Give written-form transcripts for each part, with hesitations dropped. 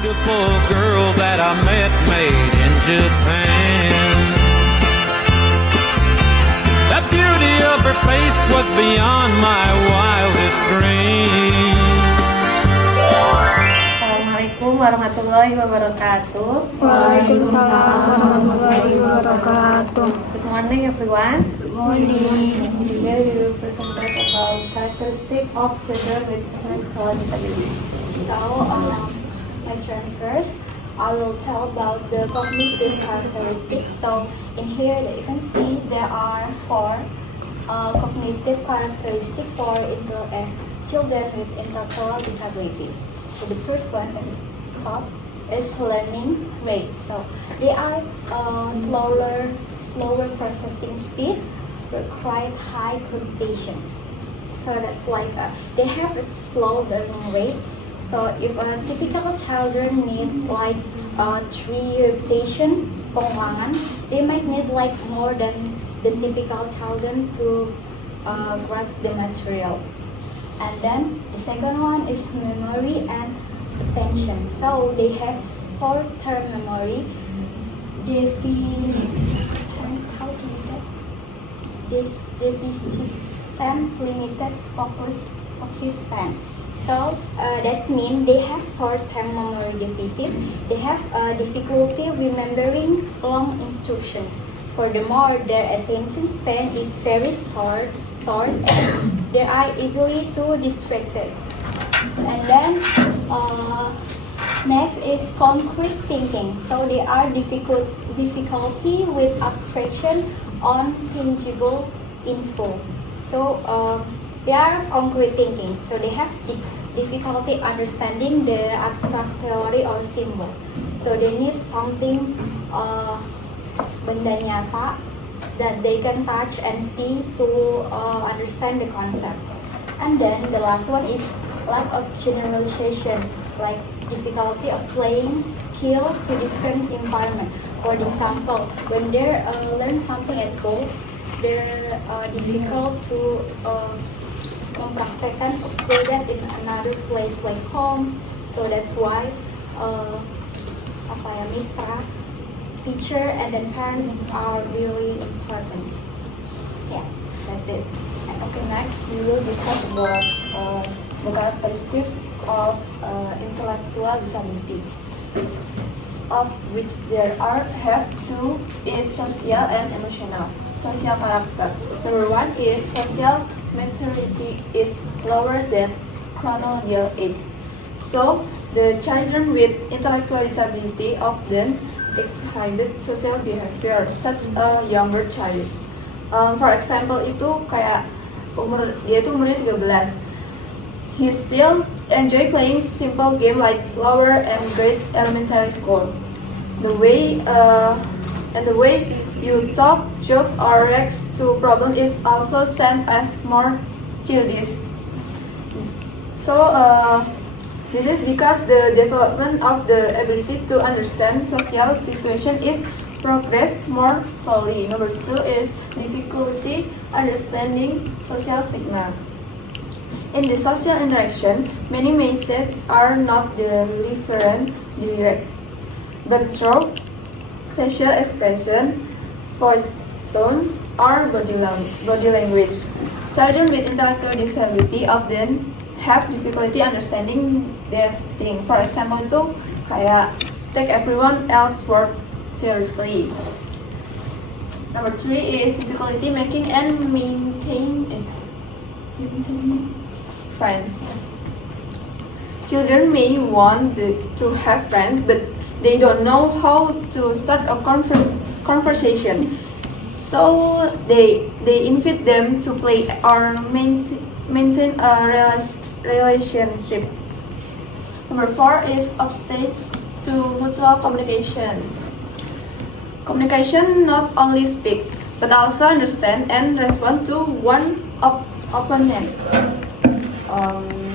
beautiful girl that I met made in Japan. The beauty of her face was beyond my wildest dreams. Assalamualaikum warahmatullahi wabarakatuh. Waalaikumsalam warahmatullahi wabarakatuh. Good morning, everyone. Good morning. Today we will present about characteristics of children with intellectual disabilities. So, my turn first. I will tell about the cognitive characteristics. So, in here you can see there are four cognitive characteristics for children with intellectual disability. So, the first one at the top is learning rate. So, they are slower processing speed, require high computation. So that's like they have a slow learning rate. So if a typical children need like 3 repetition pengulangan, they might need like more than the typical children to grasp the material. And then the second one is memory and attention. So they have short-term memory, deficit and limited focus span. So that means they have short-term memory deficit. They have difficulty remembering long instruction. Furthermore, their attention span is very short, and they are easily too distracted. And then next is concrete thinking. So they are difficulty with abstraction on tangible info. So they are concrete thinking. So they have difficulty understanding the abstract theory or symbol. So they need something benda nyata that they can touch and see to understand the concept. And then the last one is lack of generalization, like difficulty applying skill to different environment. For example, when they learn something at school, they're difficult to mempraktekkan apply that in another place like home. So that's why mitra, teacher, and then parents are really important. Yeah, that's it. Okay, next we will discuss about the characteristic of intellectual disability, of which there have two is social and emotional. Social character. Number one is social maturity is lower than chronological age. So the children with intellectual disability often exhibit social behavior such a younger child. For example, itu kayak umurnya 13. He still enjoy playing simple game like lower and grade elementary school. The way you talk, joke, or react to problem is also seen as more childish. So this is because the development of the ability to understand social situation is progress more slowly. Number two is difficulty understanding social signal. In the social interaction, many messages are not delivered direct, but through facial expression, voice tones, or body language. Children with intellectual disability often have difficulty understanding these things. For example, itu kayak take everyone else word seriously. Number three is difficulty making and maintaining friends. Children may want to have friends, but they don't know how to start a conversation. So they invite them to play or maintain a relationship. Number four is obstacles to mutual communication. Communication not only speak, but also understand and respond to one opponent.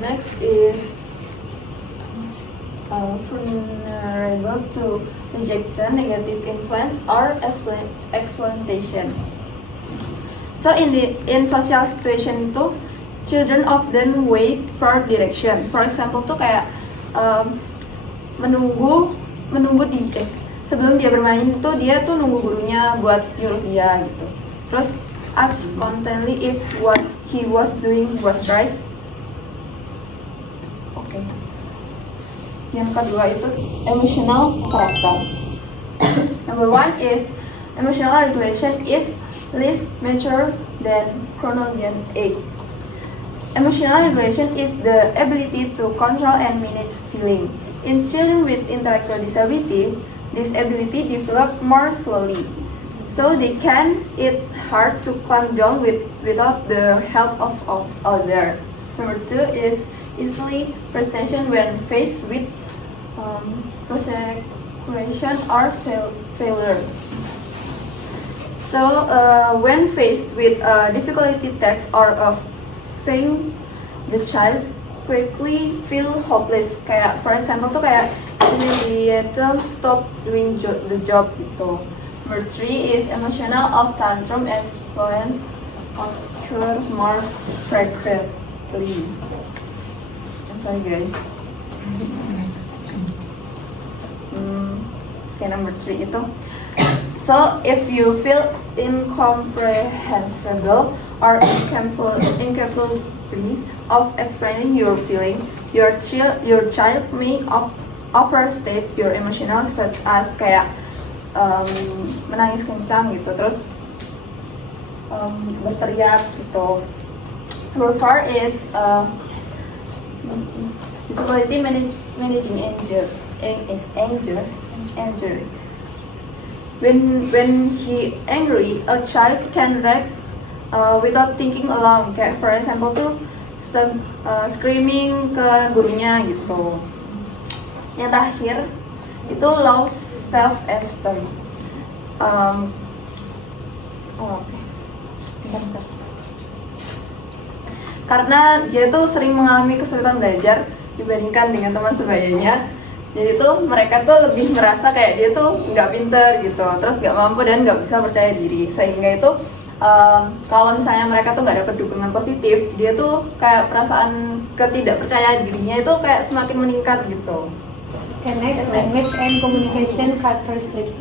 Next is vulnerable to rejection, negative influence, or exploitation. So in social situation itu, children often wait for direction. For example tuh kayak sebelum dia bermain itu dia tuh nunggu gurunya buat nyuruh dia gitu. Terus ask constantly if what he was doing was right. Oke. Yang kedua itu emotional character. Number 1 is emotional regulation is less mature than chronological age. Emotional regulation is the ability to control and manage feeling. In children with intellectual disability, this ability develops more slowly, so they can it hard to calm down without the help of others. Number 2 is easily frustration when faced with prosecution or failure. So when faced with a difficulty text or a thing, the child quickly feel hopeless. Kayak for example tuh kayak dia stop doing the job gitu. Number 3 is emotional of tantrum experience occur more frequently. I'm sorry guys. Okay, number 3 itu. So if you feel incomprehensible or incapable of explaining your feeling, your child may overstate your emotional such as kayak menangis kencang gitu, terus berteriak gitu. Number 4 is difficulty managing anger. When he angry, a child can react without thinking alone. Kayak for example tuh screaming ke gurunya gitu. Yang terakhir itu low self esteem. Karena dia tuh sering mengalami kesulitan belajar dibandingkan dengan teman sebayanya. Jadi tuh mereka tuh lebih merasa kayak dia tuh nggak pinter gitu, terus nggak mampu dan nggak bisa percaya diri. Sehingga itu kalau misalnya mereka tuh nggak dapet dukungan positif, dia tuh kayak perasaan ketidakpercayaan dirinya itu kayak semakin meningkat gitu. Okay, next, language and communication characteristic.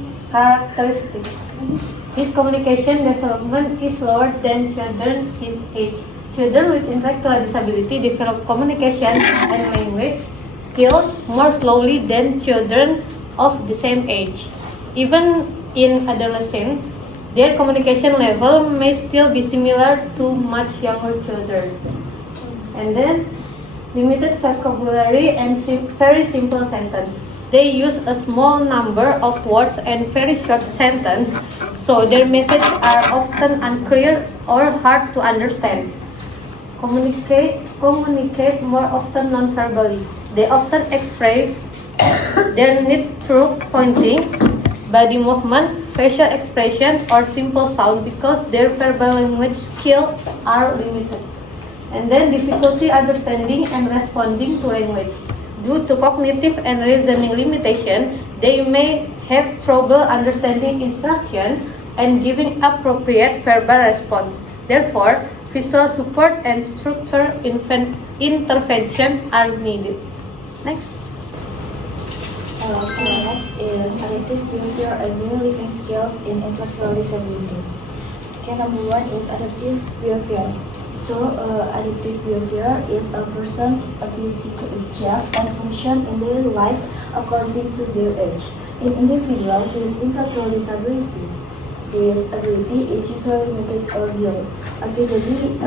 His communication development is slower than children his age. Children with intellectual disability develop communication and language skills more slowly than children of the same age. Even in adolescence, their communication level may still be similar to much younger children. And then, limited vocabulary and very simple sentence. They use a small number of words and very short sentence, so their messages are often unclear or hard to understand. Communicate more often non-verbally. They often express their needs through pointing, body movement, facial expression, or simple sound because their verbal language skills are limited. And then difficulty understanding and responding to language. Due to cognitive and reasoning limitation, they may have trouble understanding instruction and giving appropriate verbal response. Therefore, visual support and structured intervention are needed. Next. Next is adaptive behavior and new living skills in intellectual disabilities. Okay, number 1 is adaptive behavior. So, adaptive behavior is a person's ability to adjust and function in daily life according to their age. In individuals with intellectual disability, this ability is usually limited or nil. Oke, jadi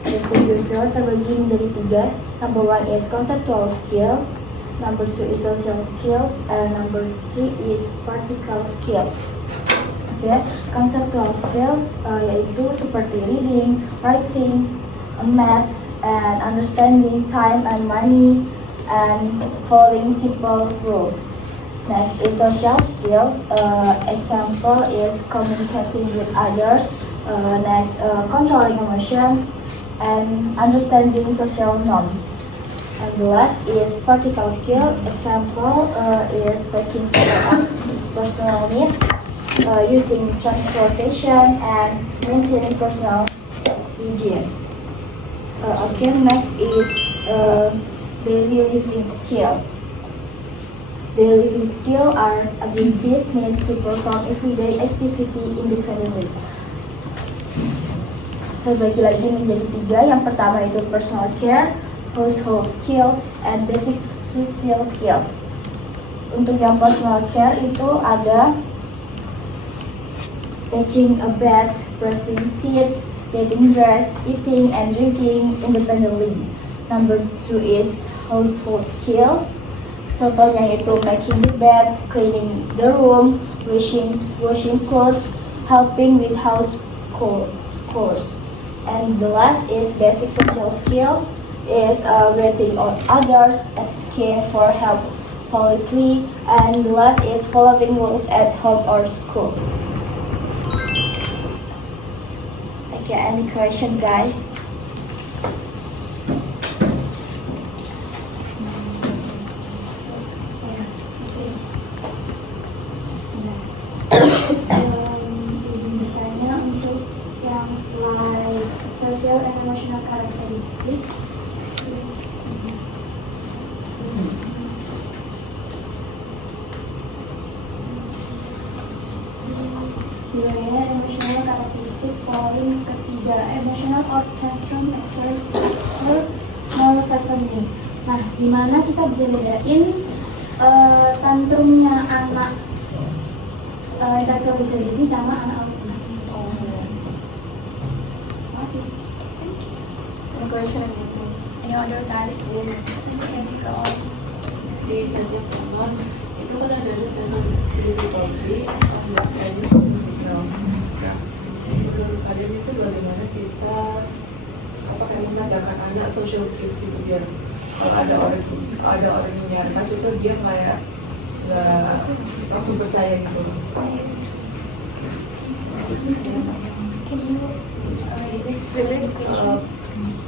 adaptive behavior terbagi menjadi 3. Number 1 is conceptual skill, number 2 is social skills, and number 3 is practical skills. Oke, conceptual skills yaitu seperti reading, writing, math, and understanding time and money, and following simple rules. Next is social skills. Example is communicating with others. Next, controlling emotions and understanding social norms. And the last is practical skill. Example is taking care of personal needs, using transportation, and maintaining personal hygiene. Okay, next is daily living skill. Their living skill are abilities needed to perform everyday activity independently. Terbagi lagi menjadi 3. Yang pertama itu personal care, household skills, and basic social skills. Untuk yang personal care itu ada taking a bath, brushing teeth, getting dressed, eating and drinking independently. Number 2 is household skills. Contohnya itu making the bed, cleaning the room, washing clothes, helping with house chores. And the last is basic social skills, is greeting others, asking for help politely, and the last is following rules at home or school. Okay, any question, guys? Bertanya untuk yang slide social and emotional characteristic. Nilainya emotional karakteristik poin ketiga, emotional or tantrum express or more frequently. Nah, dimana kita bisa bedain tantrumnya anak intellectual disability sama anak autis. Masih. Any question again, please? Any other guys? Di setiap zaman itu kan ada channel difficulty of signal. Nah, menurut kalian itu bagaimana kita kayak mengajarkan anak social cues gitu, biar kalau ada orang yang nyarkas itu dia kayak nggak langsung percaya gitu.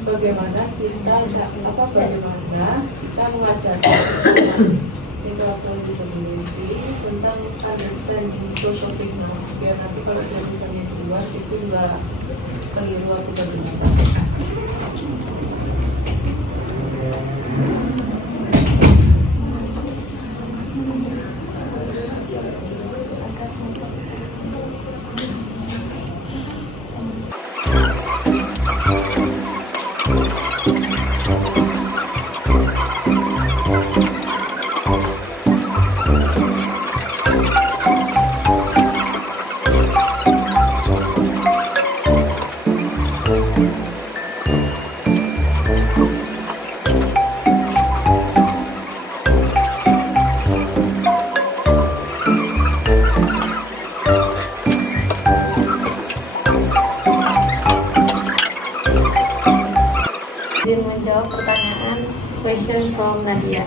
Bagaimana kita mengajarkan intellectual disability tentang understanding social signals, biar nanti kalau dia misalnya di luar itu nggak keliru atau bagaimana. Izin menjawab pertanyaan question from Nadia.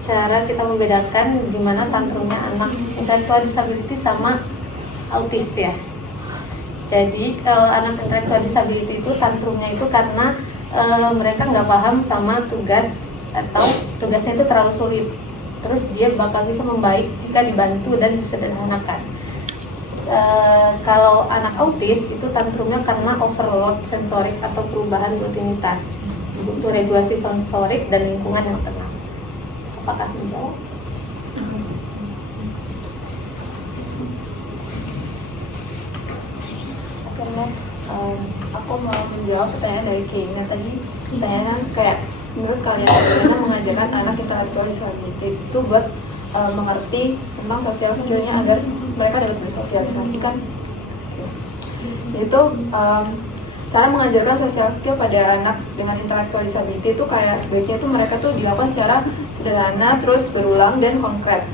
Cara kita membedakan gimana tantrumnya anak intellectual disability sama autis ya. Jadi kalau anak intellectual disability itu tantrumnya itu karena mereka nggak paham sama tugas atau tugasnya itu terlalu sulit. Terus dia bakal bisa membaik jika dibantu dan disederhanakan. Kalau anak autis itu tantrumnya karena overload sensorik atau perubahan rutinitas, butuh regulasi sensorik dan lingkungan yang tenang. Apakah menjawab? Okay, next, aku mau menjawab pertanyaan dari Kayna tadi. Pertanyaan kayak menurut kalian bagaimana mengajarkan anak intellectual disability itu buat mengerti tentang sosial skillnya agar mereka dapat bersosialisasi kan? Itu cara mengajarkan social skill pada anak dengan intellectual disability itu kayak sebaiknya itu mereka tuh dilakukan secara sederhana, terus berulang dan konkret.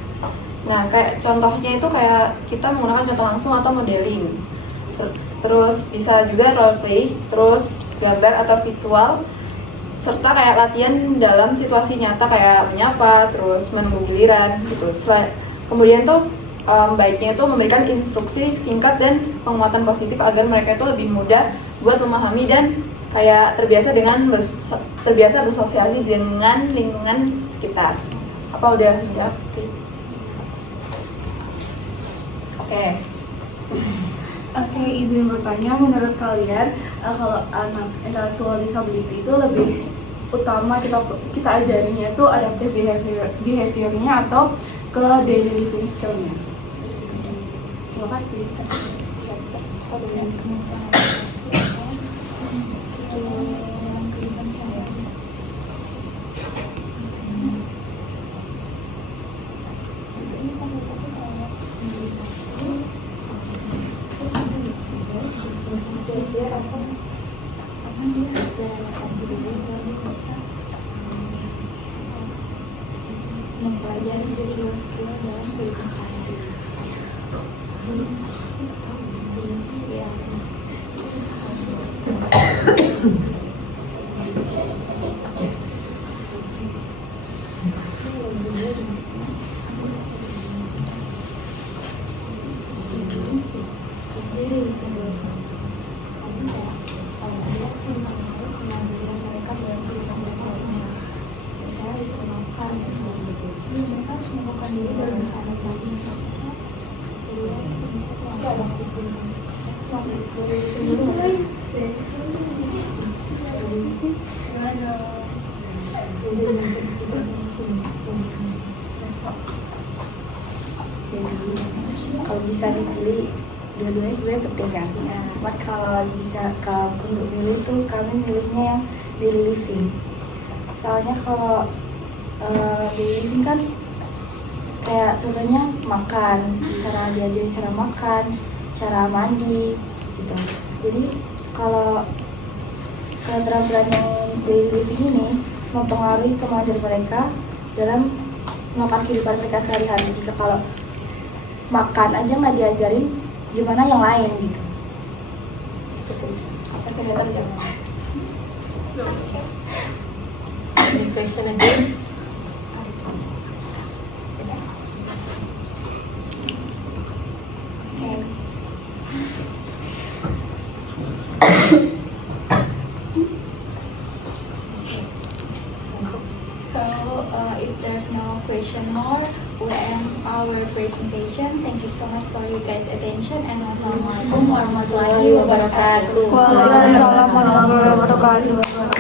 Nah, kayak contohnya itu kayak kita menggunakan contoh langsung atau modeling. Terus bisa juga role play, terus gambar atau visual, serta kayak latihan dalam situasi nyata kayak menyapa, terus menunggu giliran gitu. Kemudian tuh baiknya itu memberikan instruksi singkat dan penguatan positif agar mereka itu lebih mudah buat memahami dan kayak terbiasa bersosialisasi dengan lingkungan sekitar. Apa udah menjawab? Oke, izin bertanya, menurut kalian kalau anak intellectual disability itu lebih utama kita ajarinnya itu adaptive behaviornya atau ke daily living skillnya. Terima kasih. Mempelajari skill dalam kehidupan ya. Mereka harus melakukan diri dalam adaptasi. Kalau bisa dipilih, dua-duanya sebenarnya penting kan. Cuma kalau untuk milih itu kami milihnya yang daily living. Soalnya kalau daily living kan kayak contohnya makan, cara diajarin cara makan, cara mandi gitu. Jadi kalau keterampilan yang daily living ini mempengaruhi kemandirian mereka dalam melakukan kehidupan mereka sehari-hari. Jika kalau makan aja nggak diajarin, gimana yang lain gitu. Fasilitas jangan. Any question again? Okay. So, if there's no question more, we end our presentation. Thank you so much for you guys' attention and wassalamualaikum warahmatullahi wabarakatuh. Waalaikumsalam warahmatullahi wabarakatuh.